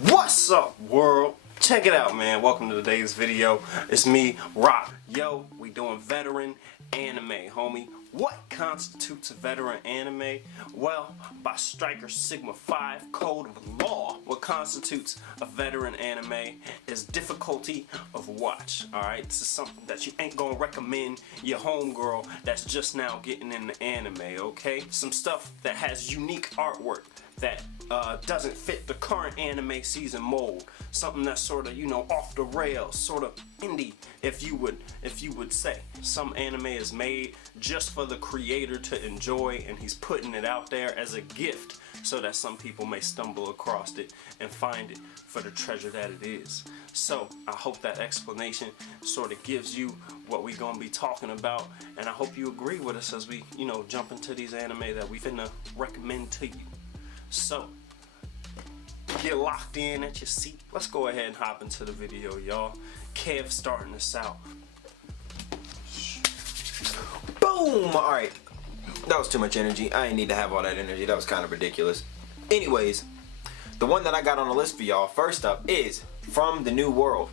What's up, world? Check it out, man. Welcome to today's video. It's me, Rock. Yo, we doing veteran anime, homie. What constitutes a veteran anime? Well, by Striker Sigma 5 code of law, what constitutes a veteran anime is difficulty of watch. Alright, this is something that you ain't gonna recommend your homegirl that's just now getting into anime, okay? Some stuff that has unique artwork that doesn't fit the current anime season mold. Something that's sort of, you know, off the rails, sort of indie, if you would say. Some anime is made just for the creator to enjoy, and he's putting it out there as a gift so that some people may stumble across it and find it for the treasure that it is. So I hope that explanation sort of gives you what we're gonna be talking about, and I hope you agree with us as we, you know, jump into these anime that we finna recommend to you. So, get locked in at your seat. Let's go ahead and hop into the video, y'all. Kev starting us out. Boom! Alright, that was too much energy. I didn't need to have all that energy. That was kind of ridiculous. Anyways, the one that I got on the list for y'all, first up, is From the New World.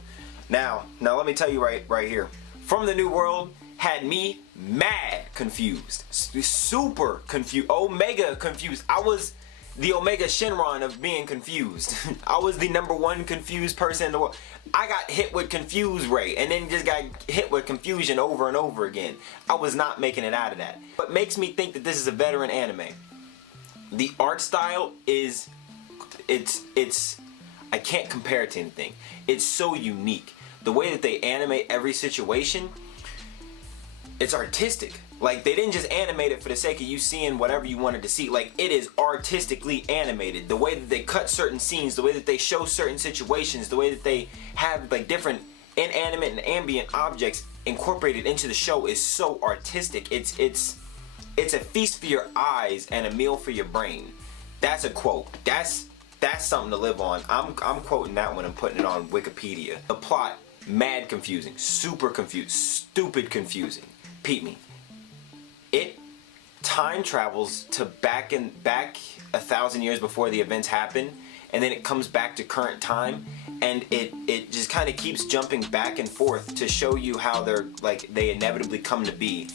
Now let me tell you right here. From the New World had me mad confused. Super confused. Omega confused. I was the Omega Shinron of being confused. I was the #1 confused person in the world. I got hit with Confuse Ray and then just got hit with confusion over and over again. I was not making it out of that. What makes me think that this is a veteran anime? The art style is, I can't compare it to anything. It's so unique. The way that they animate every situation, it's artistic. Like, they didn't just animate it for the sake of you seeing whatever you wanted to see. Like, it is artistically animated. The way that they cut certain scenes, the way that they show certain situations, the way that they have like different inanimate and ambient objects incorporated into the show is so artistic. It's a feast for your eyes and a meal for your brain. That's a quote. That's something to live on. I'm quoting that one and putting it on Wikipedia. The plot, mad confusing, super confused, stupid confusing. Peep me. It time travels to back 1,000 years before the events happen, and then it comes back to current time, and it just kind of keeps jumping back and forth to show you how they inevitably come to be.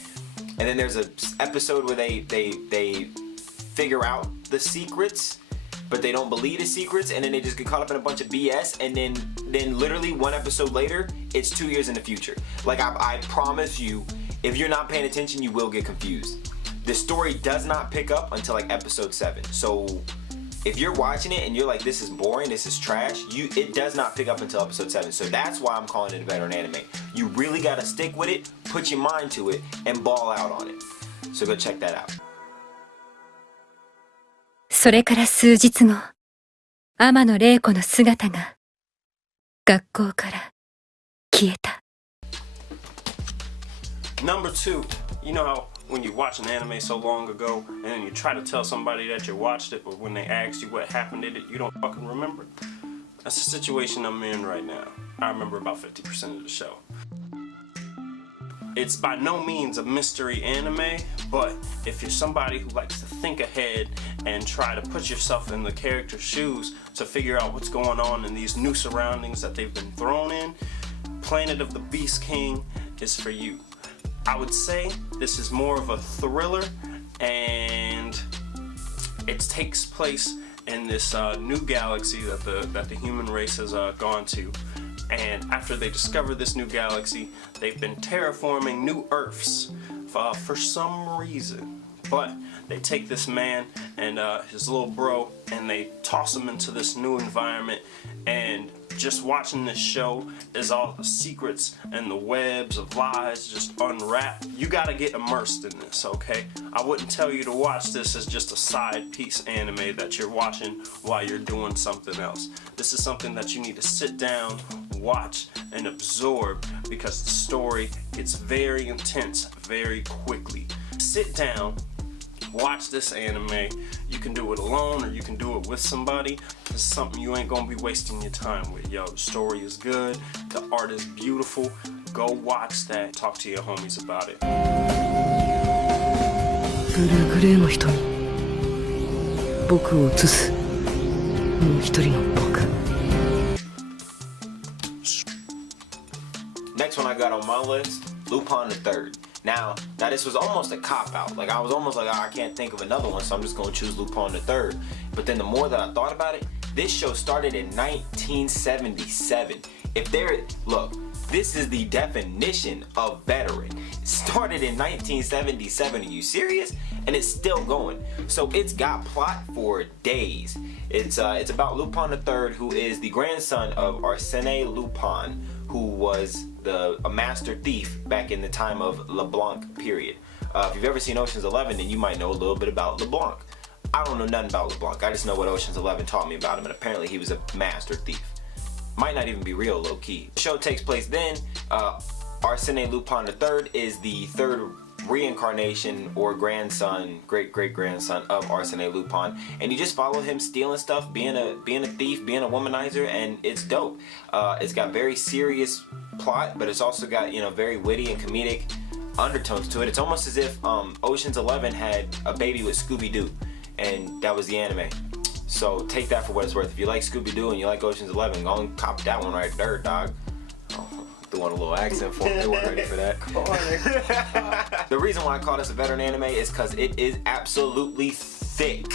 And then there's an episode where they figure out the secrets, but they don't believe the secrets, and then they just get caught up in a bunch of BS, and then literally one episode later, it's 2 years in the future. Like, I promise you, if you're not paying attention, you will get confused. The story does not pick up until like episode 7. So if you're watching it and you're like, this is boring, this is trash, it does not pick up until episode 7. So that's why I'm calling it a veteran anime. You really gotta stick with it, put your mind to it, and ball out on it. So go check that out. それから数日後、天野玲子の姿が学校から消えた。Number 2, you know how when you watch an anime so long ago and then you try to tell somebody that you watched it, but when they ask you what happened in it, you don't fucking remember? That's the situation I'm in right now. I remember about 50% of the show. It's by no means a mystery anime, but if you're somebody who likes to think ahead and try to put yourself in the character's shoes to figure out what's going on in these new surroundings that they've been thrown in, Planet of the Beast King is for you. I would say this is more of a thriller, and it takes place in this new galaxy that the human race has gone to. And after they discover this new galaxy, they've been terraforming new Earths for some reason. But they take this man and his little bro, and they toss him into this new environment, and just watching this show is all the secrets and the webs of lies just unwrapped. You gotta get immersed in this, okay? I wouldn't tell you to watch this as just a side piece anime that you're watching while you're doing something else. This is something that you need to sit down, watch, and absorb, because the story gets very intense very quickly. Sit down, watch this anime. You can do it alone or you can do it with somebody. This is something you ain't gonna be wasting your time with, yo. The story is good, the art is beautiful. Go watch that. Talk to your homies about it. ブルーグレーの瞳、僕を映すもう一人の僕。next one I got on my list, Lupin the Third. Now this was almost a cop-out. Like, I was almost like, oh, I can't think of another one, so I'm just gonna choose Lupin the Third. But then the more that I thought about it, this show started in 1977. Look, this is the definition of veteran. It started in 1977. Are you serious? And it's still going. So it's got plot for days. It's about Lupin III, who is the grandson of Arsène Lupin, who was a master thief back in the time of LeBlanc period. If you've ever seen Ocean's 11, then you might know a little bit about LeBlanc. I don't know nothing about LeBlanc. I just know what Ocean's 11 taught me about him, and apparently he was a master thief. Might not even be real, low-key. The show takes place then. Arsène Lupin III is the third reincarnation or grandson, great-great-grandson of Arsène Lupin, and you just follow him stealing stuff, being a thief, being a womanizer, and it's dope. It's got very serious plot, but it's also got, you know, very witty and comedic undertones to it. It's almost as if Ocean's 11 had a baby with Scooby-Doo, and that was the anime. So take that for what it's worth. If you like Scooby-Doo and you like Ocean's 11, go and cop that one right there, dog. Threw on a little accent for them. They weren't ready for that. The reason why I call this a veteran anime is because it is absolutely thick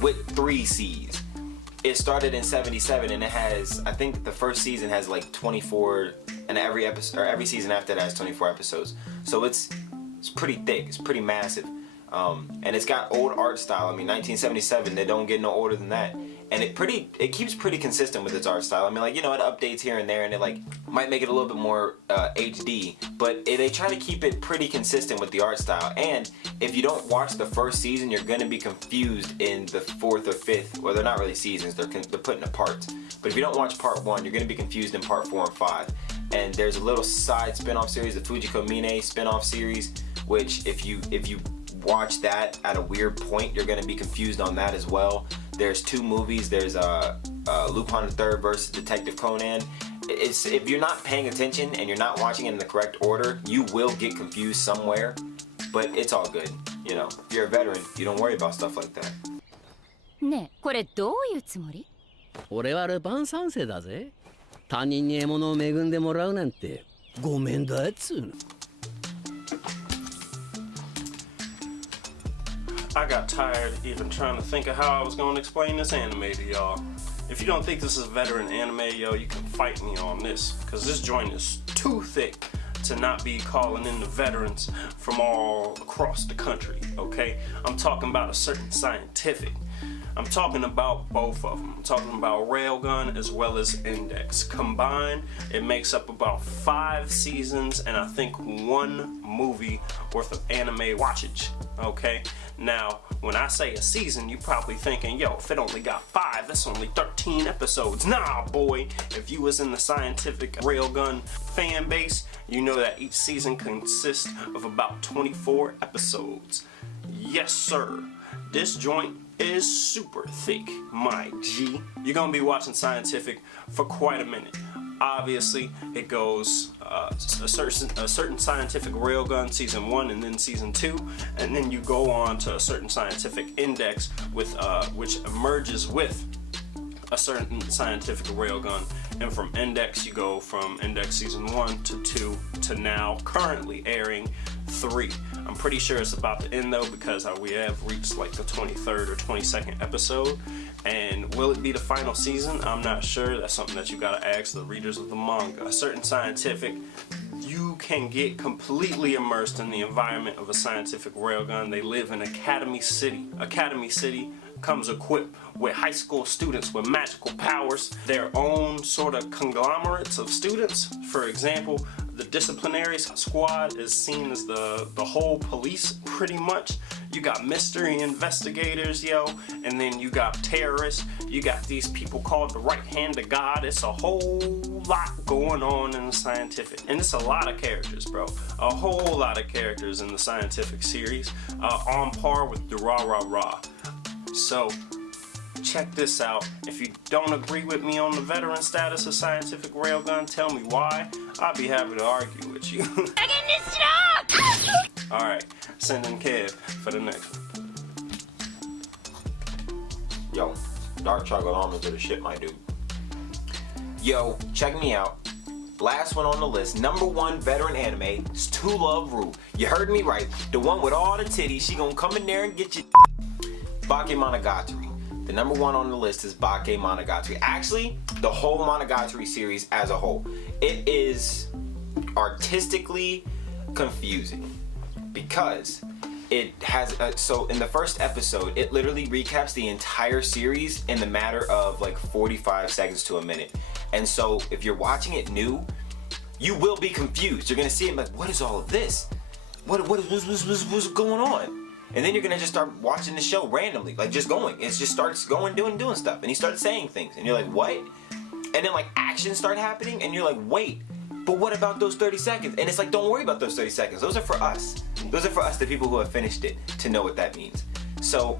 with 3 C's. It started in 77 and it has, I think the first season has like 24, and every episode or every season after that has 24 episodes. So it's pretty thick. It's pretty massive. And it's got old art style. I mean, 1977, they don't get no older than that. And it keeps pretty consistent with its art style. I mean, like, you know, it updates here and there, and it like might make it a little bit more HD, but they try to keep it pretty consistent with the art style. And if you don't watch the first season, you're gonna be confused in the 4th or 5th. Well, they're not really seasons; they're put into parts. But if you don't watch part 1, you're gonna be confused in part 4 and 5. And there's a little side spin-off series, the Fujiko Mine spin-off series, which if you watch that at a weird point, you're gonna be confused on that as well. There's 2 movies. There's Lupin III versus Detective Conan. If you're not paying attention and you're not watching it in the correct order, you will get confused somewhere. But it's all good. You know, if you're a veteran, you don't worry about stuff like that. ねえ、これどういうつもり？俺はルパン三世だぜ。他人に獲物を恵んでもらうなんてごめんだっつうの。I got tired even trying to think of how I was going to explain this anime to y'all. If you don't think this is veteran anime, yo, you can fight me on this, because this joint is too thick to not be calling in the veterans from all across the country, okay? I'm talking about a certain scientific. I'm talking about both of them. I'm talking about Railgun as well as Index. Combined, it makes up about 5 seasons and I think 1 movie worth of anime watchage, okay? Now, when I say a season, you're probably thinking, yo, if it only got 5, that's only 13 episodes. Nah, boy, if you was in the scientific Railgun fan base, you know that each season consists of about 24 episodes. Yes, sir. This joint is super thick, my G. You're gonna be watching scientific for quite a minute. Obviously, it goes a certain scientific Railgun season 1 and then season 2, and then you go on to a certain scientific Index with which merges with a certain scientific Railgun, and from Index you go from Index season 1 to 2 to now currently airing 3. I'm pretty sure it's about to end though, because we have reached like the 23rd or 22nd episode. And will it be the final season? I'm not sure. That's something that you gotta ask the readers of the manga. A certain scientific, you can get completely immersed in the environment of a scientific Railgun. They live in Academy City. Academy City comes equipped with high school students with magical powers, their own sort of conglomerates of students. For example, the disciplinary squad is seen as the whole police pretty much. You got mystery investigators, yo, and then you got terrorists. You got these people called the right hand of God. It's a whole lot going on in the scientific, and it's a lot of characters, bro. A whole lot of characters in the scientific series, on par with the Rah Rah Rah. So check this out. If you don't agree with me on the veteran status of scientific Railgun, tell me why. I'll be happy to argue with you. Alright, send in Kev for the next one. Yo, dark chocolate almonds are the shit, my dude. Yo, check me out. last one on the list, #1 veteran anime is To Love Ru. You heard me right. The one with all the titties. She gonna come in there and get you. Bakemonogatari. The #1 on the list is Bakemonogatari. Actually, the whole Monogatari series as a whole. It is artistically confusing because it has so in the first episode it literally recaps the entire series in the matter of like 45 seconds to a minute. And so if you're watching it new, you will be confused. You're gonna see it like, what is all of this? What's going on? And then you're gonna just start watching the show randomly, like just going. It just starts going, doing stuff, and he starts saying things, and you're like, what? And then like actions start happening, and you're like, wait, but what about those 30 seconds? And it's like, don't worry about those 30 seconds. Those are for us. Those are for us, the people who have finished it, to know what that means. So,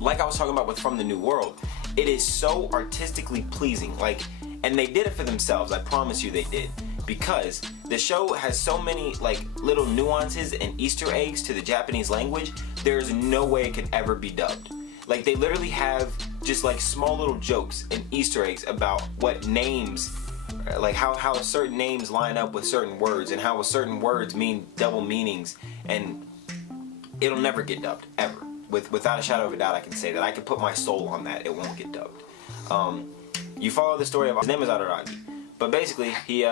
like I was talking about with From the New World, it is so artistically pleasing. Like, and they did it for themselves. I promise you they did. Because the show has so many like little nuances and Easter eggs to the Japanese language, there's no way it could ever be dubbed. Like they literally have just like small little jokes and Easter eggs about what names, like how certain names line up with certain words and how certain words mean double meanings, and it'll never get dubbed, ever. Without a shadow of a doubt, I can say that. I can put my soul on that, it won't get dubbed. You follow the story of, his name is Araragi. But basically, he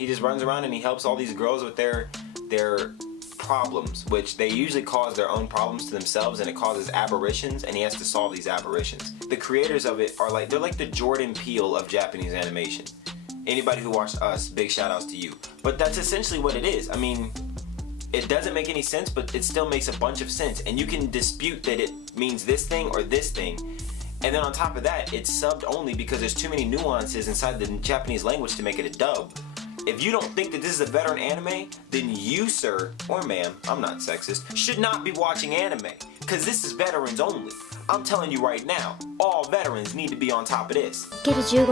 just runs around and he helps all these girls with their problems, which they usually cause their own problems to themselves, and it causes aberrations, and he has to solve these aberrations. The creators of it are like, they're like the Jordan Peele of Japanese animation. Anybody who watched Us, big shout outs to you. But that's essentially what it is. I mean, it doesn't make any sense, but it still makes a bunch of sense, and you can dispute that it means this thing or this thing. And then on top of that, it's subbed only because there's too many nuances inside the Japanese language to make it a dub. If you don't think that this is a veteran anime, then you, sir, or ma'am, I'm not sexist, should not be watching anime. Because this is veterans only. I'm telling you right now, all veterans need to be on top of this. 15g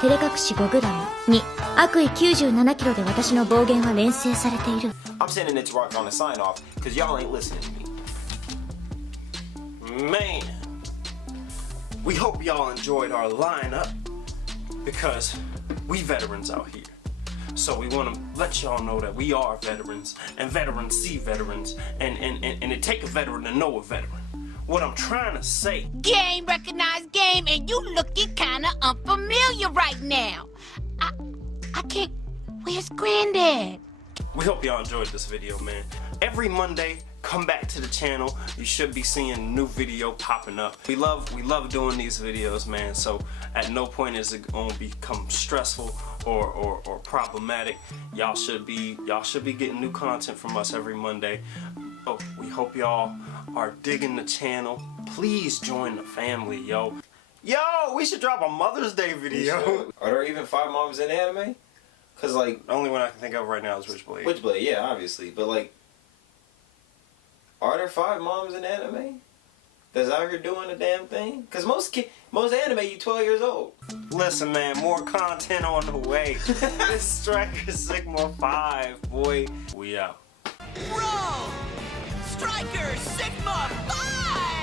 照れ隠し 5g 2悪意 97kg で私の暴言は連成されている I'm sending it to Rock on the sign off because y'all ain't listening to me. Man, we hope y'all enjoyed our lineup because we veterans out here. So we want to let y'all know that we are veterans, and veterans see veterans, and it take a veteran to know a veteran. What I'm trying to say. Game, recognized game, and you looking kinda unfamiliar right now. I can't. Where's Granddad? We hope y'all enjoyed this video, man. Every Monday, come back to the channel. You should be seeing a new video popping up. We love doing these videos, man. So at no point is it gonna become stressful or problematic. Y'all should be getting new content from us every Monday. So we hope y'all are digging the channel. Please join the family, yo. Yo, we should drop a Mother's Day video. Are there even 5 moms in anime? Cause like, the only one I can think of right now is Witchblade. Witchblade, yeah, obviously, but like, are there 5 moms in anime that's out here doing a damn thing? Cause most anime, you 12 years old. Listen, man, more content on the way. This Striker Sigma 5, boy. We out. Bro! Striker Sigma 5!